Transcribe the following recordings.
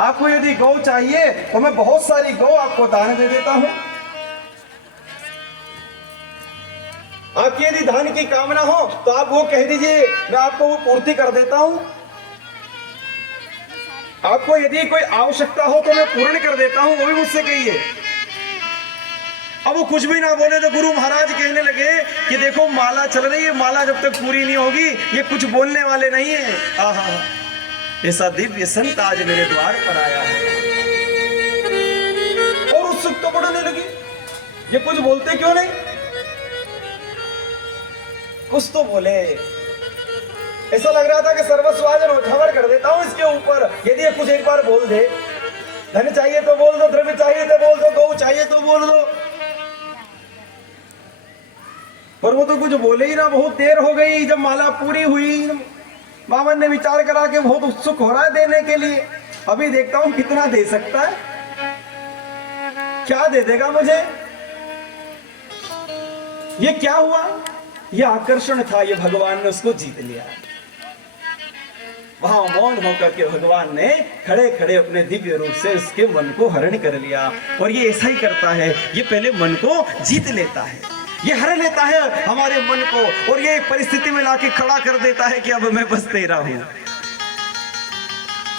आपको यदि गौ चाहिए तो मैं बहुत सारी गौ आपको दान दे देता हूं। आपकी यदि धन की कामना हो तो आप वो कह दीजिए, मैं आपको वो पूर्ति कर देता हूं। आपको यदि कोई आवश्यकता हो तो मैं पूर्ण कर देता हूं, वो भी मुझसे कहिए। अब वो कुछ भी ना बोले तो गुरु महाराज कहने लगे कि देखो माला चल रही है, माला जब तक पूरी नहीं होगी ये कुछ बोलने वाले नहीं है। आहा, ऐसा दिव्य संत आज मेरे द्वार पर आया है। और उत्सुकता बढ़ने लगी, ये कुछ बोलते क्यों नहीं, कुछ तो बोले। ऐसा लग रहा था कि सर्वस्व आज नौछावर कर देता हूं इसके ऊपर, यदि ये कुछ एक बार बोल दे। धन चाहिए तो बोल दो, द्रव्य चाहिए तो बोल दो, गौ चाहिए तो बोल दो, पर वो तो कुछ बोले ही ना। बहुत देर हो गई, जब माला पूरी हुई बामन ने विचार करा कि बहुत उत्सुक हो रहा है देने के लिए, अभी देखता हूं कितना दे सकता है, क्या दे देगा मुझे। ये क्या हुआ, ये आकर्षण था, ये भगवान ने उसको जीत लिया। वहां मौन होकर के भगवान ने खड़े खड़े अपने दिव्य रूप से उसके मन को हरण कर लिया। और ये ऐसा ही करता है, ये पहले मन को जीत लेता है, ये हर लेता है हमारे मन को, और ये एक परिस्थिति में लाके खड़ा कर देता है कि अब मैं बस तेरा हूं,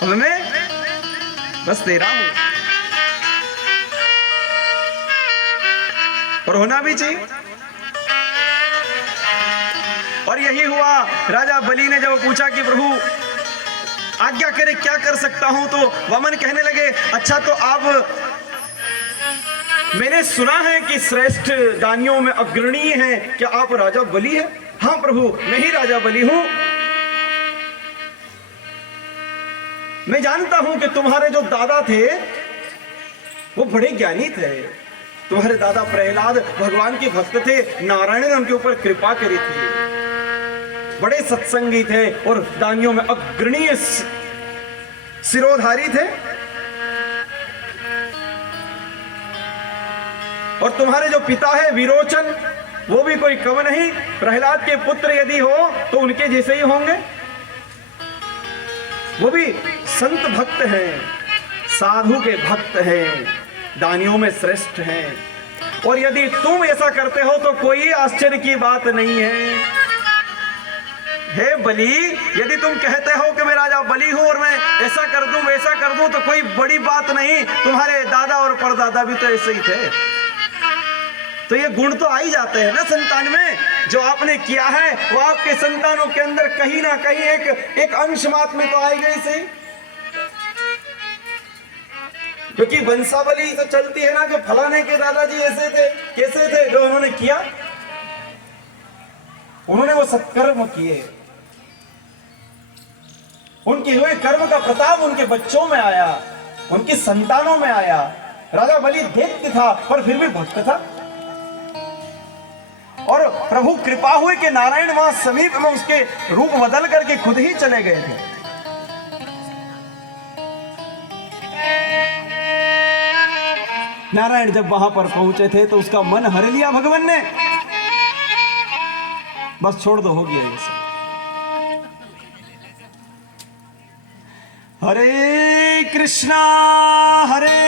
अब मैं बस तेरा हूं। और होना भी चाहिए। और यही हुआ, राजा बलि ने जब पूछा कि प्रभु आज्ञा करे क्या कर सकता हूं, तो वामन कहने लगे अच्छा तो आप, मैंने सुना है कि श्रेष्ठ दानियों में अग्रणी हैं, क्या आप राजा बलि हैं? हाँ प्रभु, मैं ही राजा बलि हूं। मैं जानता हूं कि तुम्हारे जो दादा थे वो बड़े ज्ञानी थे। तुम्हारे दादा प्रहलाद भगवान के भक्त थे, नारायण ने उनके ऊपर कृपा करी थी, बड़े सत्संगी थे और दानियों में अग्रणीय सिरोधारी थे। और तुम्हारे जो पिता है विरोचन, वो भी कोई कम नहीं, प्रहलाद के पुत्र यदि हो तो उनके जैसे ही होंगे। वो भी संत भक्त हैं, साधु के भक्त हैं, दानियों में श्रेष्ठ हैं। और यदि तुम ऐसा करते हो तो कोई आश्चर्य की बात नहीं है। हे बलि, यदि तुम कहते हो कि मैं राजा बलि हूं और मैं ऐसा कर दूं वैसा कर दूं तो कोई बड़ी बात नहीं, तुम्हारे दादा और परदादा भी तो ऐसे ही थे। तो ये गुण तो आ ही जाते हैं ना संतान में, जो आपने किया है वो आपके संतानों के अंदर कहीं ना कहीं एक अंश मात्र में तो आएगा ही सही। क्योंकि वंशावली तो चलती है ना कि फलाने के दादाजी ऐसे थे, कैसे थे, जो उन्होंने किया, उन्होंने वो सत्कर्म किए, उनके हुए कर्म का प्रताप उनके बच्चों में आया, उनकी संतानों में आया। राजा बलि दैत्य था पर फिर भी भक्त था। और प्रभु कृपा हुई कि नारायण वहां समीप में उसके रूप बदल करके खुद ही चले गए थे। नारायण जब वहां पर पहुंचे थे तो उसका मन हर लिया भगवान ने, बस छोड़ दो, हो गया ये सब। हरे कृष्णा हरे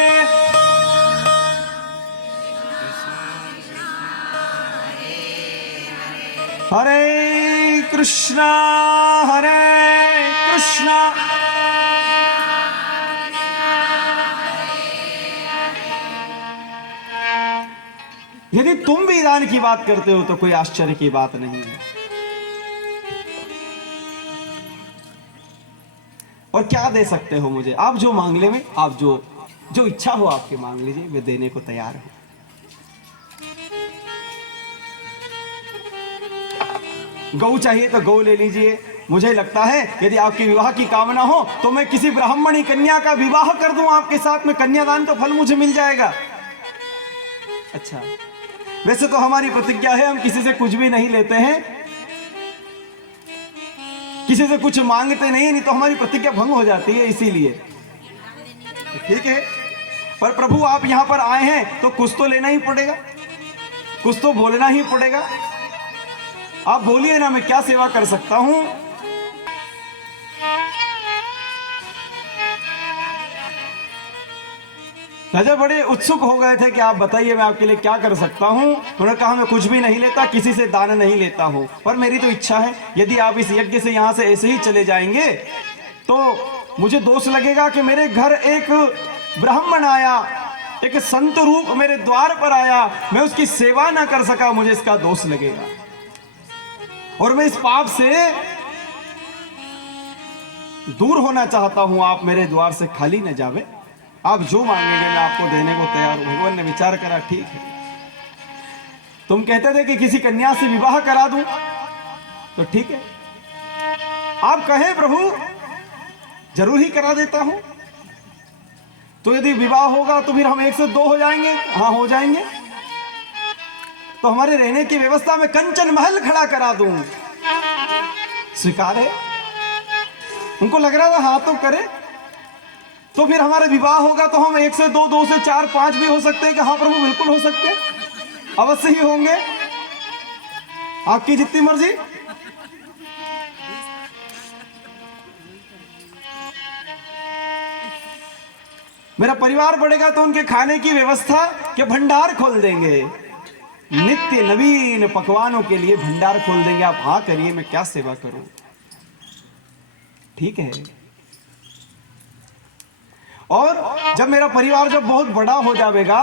हरे कृष्णा हरे कृष्णा यदि तुम भी दान की बात करते हो तो कोई आश्चर्य की बात नहीं है। और क्या दे सकते हो मुझे आप, जो मांग ले, में आप जो इच्छा हो आपके मांग लीजिए, मैं देने को तैयार हूं। गौ चाहिए तो गौ ले लीजिए। मुझे लगता है यदि आपकी विवाह की कामना हो तो मैं किसी ब्राह्मणी कन्या का विवाह कर दूं आपके साथ में, कन्यादान तो फल मुझे मिल जाएगा। अच्छा, वैसे तो हमारी प्रतिज्ञा है हम किसी से कुछ भी नहीं लेते हैं, किसी से कुछ मांगते नहीं तो हमारी प्रतिज्ञा भंग हो जाती है, इसीलिए ठीक है। पर प्रभु आप यहां पर आए हैं तो कुछ तो लेना ही पड़ेगा, कुछ तो बोलना ही पड़ेगा। आप बोलिए ना, मैं क्या सेवा कर सकता हूं। राजा बड़े उत्सुक हो गए थे कि आप बताइए मैं आपके लिए क्या कर सकता हूँ। उन्होंने कहा मैं कुछ भी नहीं लेता, किसी से दान नहीं लेता हूँ, पर मेरी तो इच्छा है यदि आप इस यज्ञ से यहाँ से ऐसे ही चले जाएंगे तो मुझे दोष लगेगा कि मेरे घर एक ब्राह्मण आया, एक संत रूप मेरे द्वार पर आया, मैं उसकी सेवा ना कर सका, मुझे इसका दोष लगेगा और मैं इस पाप से दूर होना चाहता हूं। आप मेरे द्वार से खाली न जावे, आप जो मांगेंगे मैं आपको देने को तैयार हूं। भगवान ने विचार करा, ठीक है, तुम कहते थे कि किसी कन्या से विवाह करा दूं, तो ठीक है, आप कहें प्रभु जरूर ही करा देता हूं। तो यदि विवाह होगा तो फिर हम 1 से 2 हो जाएंगे। हाँ हो जाएंगे। तो हमारे रहने की व्यवस्था में कंचन महल खड़ा करा दूं, स्वीकार है? उनको लग रहा था हाँ तो करे। तो फिर हमारा विवाह होगा तो हम 1 से 2, 2 से 4, 5 भी हो सकते हैं कि हाँ प्रभु बिल्कुल हो सकते हैं, अवश्य ही होंगे, आपकी जितनी मर्जी। मेरा परिवार बढ़ेगा तो उनके खाने की व्यवस्था के भंडार खोल देंगे, नित्य नवीन पकवानों के लिए भंडार खोल देंगे। आप हाँ करिए, मैं क्या सेवा करूं। ठीक है। और जब मेरा परिवार जब बहुत बड़ा हो जाएगा,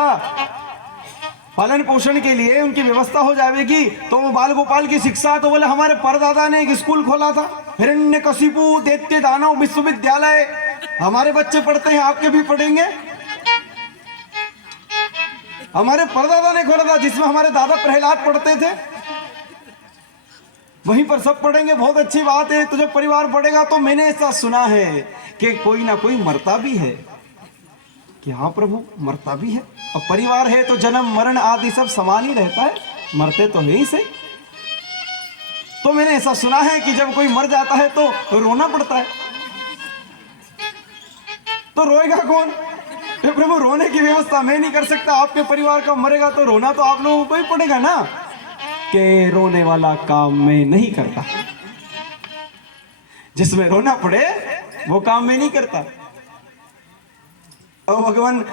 पालन पोषण के लिए उनकी व्यवस्था हो जाएगी, तो वो बाल गोपाल की शिक्षा, तो बोले हमारे परदादा ने एक स्कूल खोला था, हिरण्यकशिपु दैत्य दानव विश्वविद्यालय, हमारे बच्चे पढ़ते हैं, आपके भी पढ़ेंगे। हमारे परदादा ने खोला था, जिसमें हमारे दादा प्रहलाद पढ़ते थे, वहीं पर सब पढ़ेंगे। बहुत अच्छी बात है। तो जब परिवार बढ़ेगा तो मैंने ऐसा सुना है कि कोई ना कोई मरता भी है, कि हाँ प्रभु मरता भी है। अब परिवार है तो जन्म मरण आदि सब समान ही रहता है, मरते तो है ही सही। तो मैंने ऐसा सुना है कि जब कोई मर जाता है तो रोना पड़ता है। तो रोएगा कौन? प्रभु रोने की व्यवस्था मैं नहीं कर सकता, आपके परिवार का मरेगा तो रोना तो आप लोगों को ही पड़ेगा ना, कि रोने वाला काम मैं नहीं करता, जिसमें रोना पड़े वो काम मैं नहीं करता। और भगवान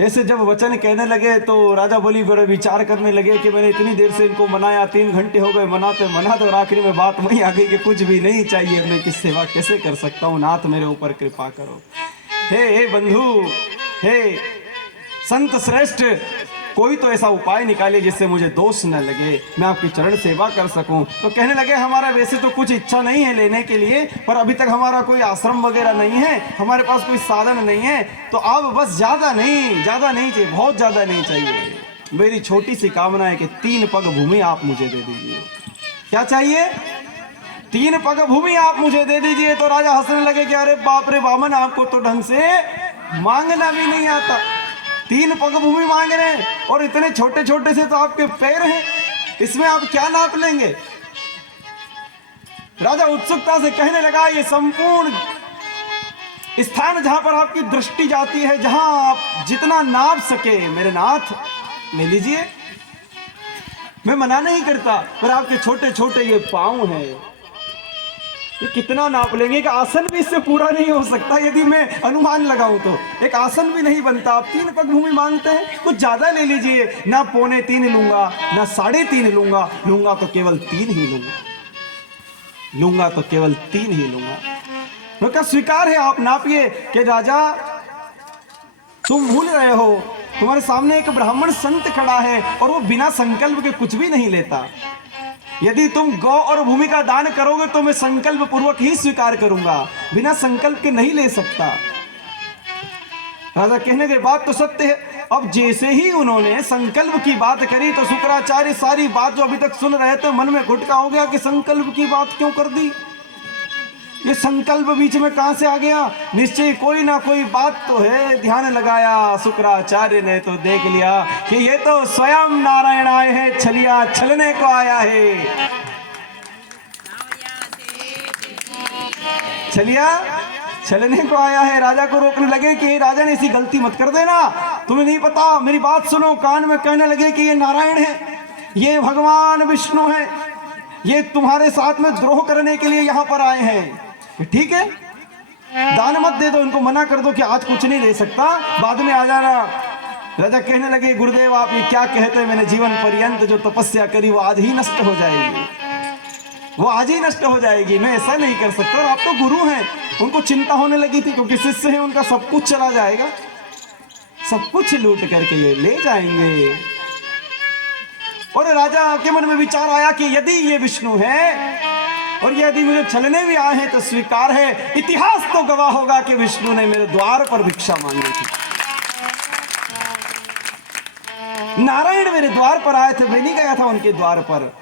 ऐसे जब वचन कहने लगे तो राजा बोली बड़े विचार करने लगे कि मैंने इतनी देर से इनको मनाया, 3 घंटे हो गए मनाते मनाते, और आखिरी में बात वही आ गई कि कुछ भी नहीं चाहिए, मैं किस सेवा कैसे कर सकता हूँ, नाथ मेरे ऊपर कृपा करो। हे बंधु, हे संत श्रेष्ठ, कोई तो ऐसा उपाय निकालिए जिससे मुझे दोष न लगे, मैं आपकी चरण सेवा कर सकूं। तो कहने लगे हमारा वैसे तो कुछ इच्छा नहीं है लेने के लिए, पर अभी तक हमारा कोई आश्रम वगैरह नहीं है, हमारे पास कोई साधन नहीं है, तो अब बस ज्यादा नहीं चाहिए, बहुत ज्यादा नहीं चाहिए। मेरी छोटी सी कामना है कि 3 पग भूमि आप मुझे दे दीजिए। क्या चाहिए? 3 पग भूमि आप मुझे दे दीजिए। तो राजा हंसने लगे कि अरे बाप रे बामन, आपको तो ढंग से मांगना भी नहीं आता, 3 पग भूमि मांग रहे हैं, और इतने छोटे छोटे से तो आपके पैर हैं, इसमें आप क्या नाप लेंगे? राजा उत्सुकता से कहने लगा ये संपूर्ण स्थान जहां पर आपकी दृष्टि जाती है, जहां आप जितना नाप सके मेरे नाथ ले लीजिए, मैं मना नहीं करता, पर आपके छोटे छोटे ये पांव हैं, ये कितना नाप लेंगे कि आसन भी इससे पूरा नहीं हो सकता। यदि मैं अनुमान लगाऊं तो एक आसन भी नहीं बनता। आप 3 पग भूमि मांगते हैं, कुछ ज्यादा ले लीजिए, ना 3.25 लूंगा, ना 3.5 लूंगा, लूंगा तो केवल 3 ही लूंगा, तो केवल 3 ही लूंगा। मैं क्या स्वीकार है, आप नापिए। कि राजा तुम भूल रहे हो, तुम्हारे सामने एक ब्राह्मण संत खड़ा है और वो बिना संकल्प के कुछ भी नहीं लेता। यदि तुम गौ और भूमि का दान करोगे तो मैं संकल्प पूर्वक ही स्वीकार करूंगा, बिना संकल्प के नहीं ले सकता। राजा कहने के बात तो सत्य है। अब जैसे ही उन्होंने संकल्प की बात करी तो शुक्राचार्य सारी बात जो अभी तक सुन रहे थे मन में घुटका हो गया कि संकल्प की बात क्यों कर दी, ये संकल्प बीच में कहां से आ गया? निश्चय कोई ना कोई बात तो है। ध्यान लगाया, शुक्राचार्य ने तो देख लिया कि ये तो स्वयं नारायण आए हैं, छलिया छलने को आया है, छलिया छलने को आया है। राजा को रोकने लगे कि राजा ने ऐसी गलती मत कर देना, तुम्हें नहीं पता, मेरी बात सुनो। कान में कहने लगे कि ये नारायण है, ये भगवान विष्णु है, ये तुम्हारे साथ में द्रोह करने के लिए यहाँ पर आए हैं। ठीक है, दान मत दे दो, इनको मना कर दो कि आज कुछ नहीं दे सकता, बाद में आ जाना। राजा कहने लगे, गुरुदेव आप ये क्या कहते हैं, मैंने जीवन पर्यंत जो तपस्या करी वो आज ही नष्ट हो जाएगी, वो आज ही नष्ट हो जाएगी, मैं ऐसा नहीं कर सकता। और आप तो गुरु हैं। उनको चिंता होने लगी थी क्योंकि शिष्य हैं, उनका सब कुछ चला जाएगा, सब कुछ लूट करके ये ले जाएंगे। और राजा के मन में विचार आया कि यदि ये विष्णु है और यदि मुझे छलने भी आए हैं तो स्वीकार है, इतिहास तो गवाह होगा कि विष्णु ने मेरे द्वार पर भिक्षा मांगी थी, नारायण मेरे द्वार पर आए थे, मैं नहीं गया था उनके द्वार पर,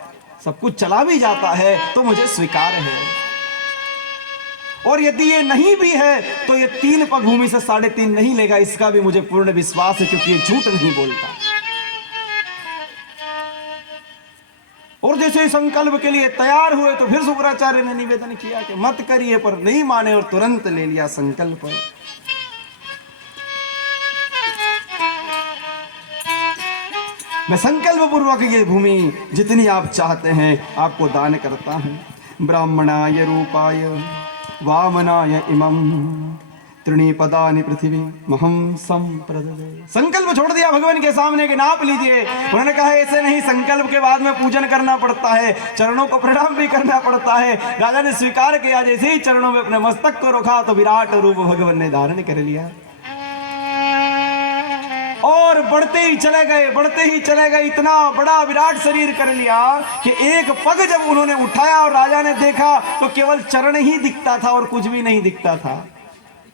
सब कुछ चला भी जाता है तो मुझे स्वीकार है। और यदि ये नहीं भी है तो ये 3 पग भूमि से 3.5 नहीं लेगा, इसका भी मुझे पूर्ण विश्वास है क्योंकि ये झूठ नहीं बोलता। और जैसे ही संकल्प के लिए तैयार हुए तो फिर शुक्राचार्य ने निवेदन किया कि मत करिए, पर नहीं माने और तुरंत ले लिया संकल्प। मैं संकल्प पूर्वक ये भूमि जितनी आप चाहते हैं आपको दान करता हूं। ब्राह्मणाय रूपाय वामनाय इमं त्रीणि पदानि पृथ्वी महं संप्रददे। संकल्प छोड़ दिया भगवान के सामने कि नाप लीजिए। उन्होंने कहा ऐसे नहीं, संकल्प के बाद में पूजन करना पड़ता है, चरणों को प्रणाम भी करना पड़ता है। राजा ने स्वीकार किया, जैसे ही चरणों में अपने मस्तक को रखा तो विराट रूप भगवान ने धारण कर लिया और बढ़ते ही चले गए, बढ़ते ही चले गए। इतना बड़ा विराट शरीर कर लिया कि एक पग जब उन्होंने उठाया और राजा ने देखा तो केवल चरण ही दिखता था और कुछ भी नहीं दिखता था।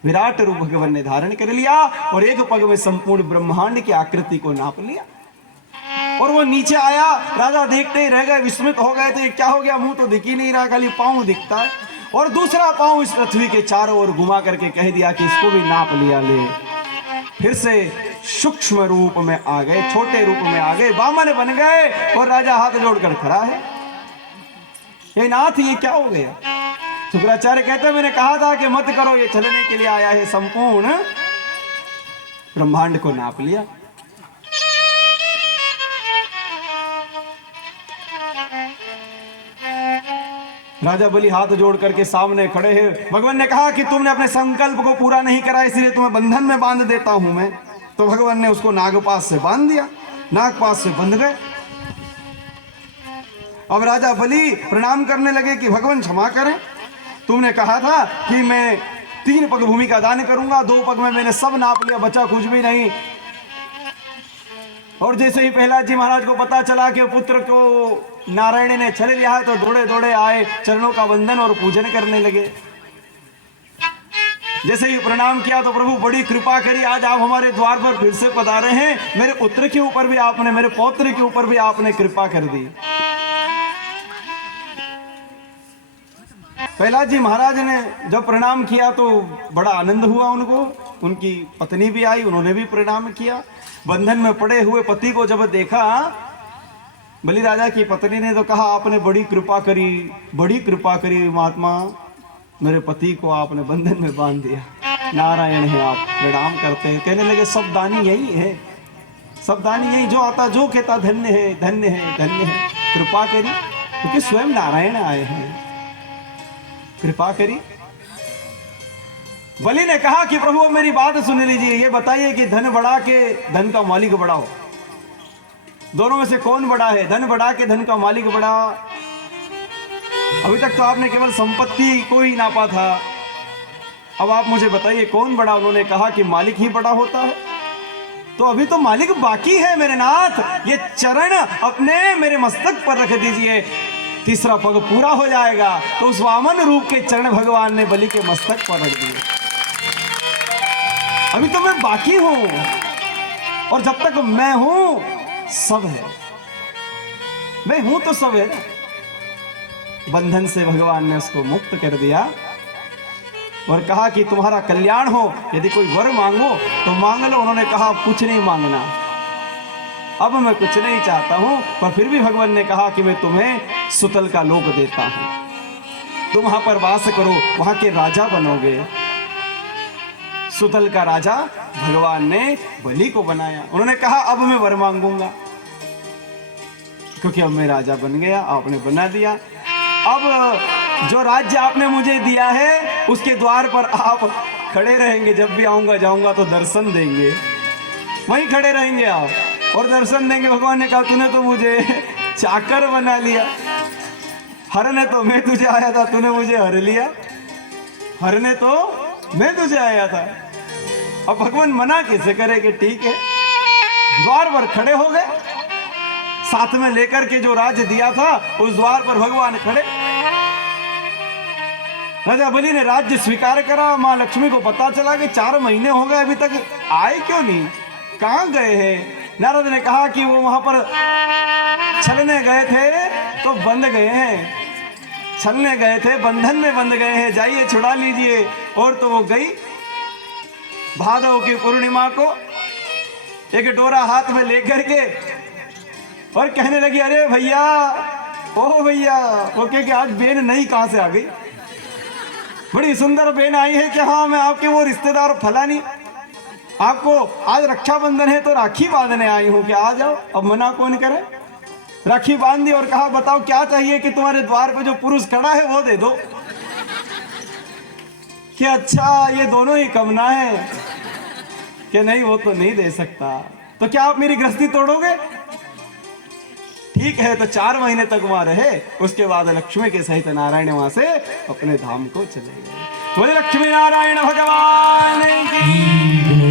विराट रूप भगवान ने धारण कर लिया और एक पग में संपूर्ण ब्रह्मांड की आकृति को नाप लिया और वो नीचे आया। राजा देखते ही रह गए, विस्मित हो गए थे, क्या हो गया, मुंह तो दिख ही नहीं रहा, खाली पांव दिखता है। और दूसरा पांव इस पृथ्वी के चारों ओर घुमा करके कह दिया कि इसको भी नाप लिया ले। फिर से सूक्ष्म रूप में आ गए, छोटे रूप में आ गए, वामन बन गए और राजा हाथ जोड़कर खड़ा है। ये नाथ, ये क्या हो गया? शुक्राचार्य कहते हैं मैंने कहा था कि मत करो, ये चलने के लिए आया है। संपूर्ण ब्रह्मांड को नाप लिया। राजा बलि हाथ जोड़ करके सामने खड़े हैं। भगवान ने कहा कि तुमने अपने संकल्प को पूरा नहीं करा, इसलिए तुम्हें बंधन में बांध देता हूं मैं। तो भगवान ने उसको नागपाश से बांध दिया, नागपाश से बंध गए। अब राजा बलि प्रणाम करने लगे कि भगवान क्षमा करें, तुमने कहा था कि मैं 3 पग भूमि का दान करूंगा, 2 पग में मैंने सब नाप लिया, बचा कुछ भी नहीं। और जैसे ही प्रहलाद जी महाराज को पता चला कि पुत्र को नारायण ने छल लिया है तो दौड़े दौड़े आए, चरणों का वंदन और पूजन करने लगे। जैसे ही प्रणाम किया तो प्रभु बड़ी कृपा करी, आज आप हमारे द्वार पर फिर से पधारे हैं। मेरे पुत्र के ऊपर भी आपने, मेरे पौत्र के ऊपर भी आपने कृपा कर दी। प्रहलाद जी महाराज ने जब प्रणाम किया तो बड़ा आनंद हुआ उनको। उनकी पत्नी भी आई, उन्होंने भी प्रणाम किया। बंधन में पड़े हुए पति को जब देखा, बलि राजा की पत्नी ने तो कहा आपने बड़ी कृपा करी, बड़ी कृपा करी महात्मा, मेरे पति को आपने बंधन में बांध दिया। नारायण है आप, प्रणाम करते हैं। कहने लगे सब दानी यही है, सब दानी यही, जो आता जो कहता धन्य है, धन्य है, धन्य है। कृपा करी क्योंकि स्वयं नारायण आए हैं, कृपा करी। बलि ने कहा कि प्रभु मेरी बात सुन लीजिए, ये बताइए कि धन बढ़ा के धन का मालिक बड़ा हो, दोनों में से कौन बड़ा है? धन बढ़ा के धन का मालिक बड़ा? अभी तक तो आपने केवल संपत्ति को ही नापा था, अब आप मुझे बताइए कौन बड़ा? उन्होंने कहा कि मालिक ही बड़ा होता है। तो अभी तो मालिक बाकी है मेरे नाथ, ये चरण अपने मेरे मस्तक पर रख दीजिए, तीसरा पग पूरा हो जाएगा। तो उस वामन रूप के चरण भगवान ने बलि के मस्तक पर रख दिए। अभी तो मैं बाकी हूं और जब तक मैं हूं सब है, मैं हूं तो सब है। बंधन से भगवान ने उसको मुक्त कर दिया और कहा कि तुम्हारा कल्याण हो, यदि कोई वर मांगो तो मांग लो। उन्होंने कहा कुछ नहीं मांगना, अब मैं कुछ नहीं चाहता हूं। पर फिर भी भगवान ने कहा कि मैं तुम्हें सुतल का लोक देता हूं, तुम वहां पर वास करो, वहां के राजा बनोगे। सुतल का राजा भगवान ने बलि को बनाया। उन्होंने कहा अब मैं वर मांगूंगा, क्योंकि अब मैं राजा बन गया, आपने बना दिया। अब जो राज्य आपने मुझे दिया है उसके द्वार पर आप खड़े रहेंगे, जब भी आऊंगा जाऊंगा तो दर्शन देंगे। वहीं खड़े रहेंगे आप और दर्शन देंगे। भगवान ने कहा तूने तो मुझे चाकर बना लिया, हरने तो मैं तुझे आया था, तूने मुझे हर लिया। हरने तो मैं तुझे आया था। अब भगवान मना कैसे करे कि ठीक है। द्वार पर खड़े हो गए, साथ में लेकर के जो राज्य दिया था उस द्वार पर भगवान खड़े। राजा बलि ने राज्य स्वीकार करा। मां लक्ष्मी को पता चला कि 4 महीने हो गए अभी तक आए क्यों नहीं, कहां गए हैं। नारद ने कहा कि वो वहां पर छलने गए थे तो बंध गए हैं, छलने गए थे, बंधन में बंध गए हैं, जाइए छुड़ा लीजिए। और तो वो गई भादव की पूर्णिमा को एक डोरा हाथ में लेकर के और कहने लगी अरे भैया, ओ भैया। वो कहे कि आज बेन नहीं कहां से आ गई, बड़ी सुंदर बेन आई है कि हाँ मैं आपके वो रिश्तेदार फलानी, आपको आज रक्षाबंधन है तो राखी बांधने आई हूं कि आ जाओ। अब मना कौन करे। राखी बांध दी और कहा बताओ क्या चाहिए कि तुम्हारे द्वार पे जो पुरुष खड़ा है वो दे दो। कि अच्छा ये दोनों ही कमना है कि नहीं वो तो नहीं दे सकता, तो क्या आप मेरी गृहस्थी तोड़ोगे। ठीक है, तो 4 महीने तक वहां रहे। उसके बाद लक्ष्मी के सहित नारायण वहां से अपने धाम को चले गए। बोले लक्ष्मी नारायण भगवान की।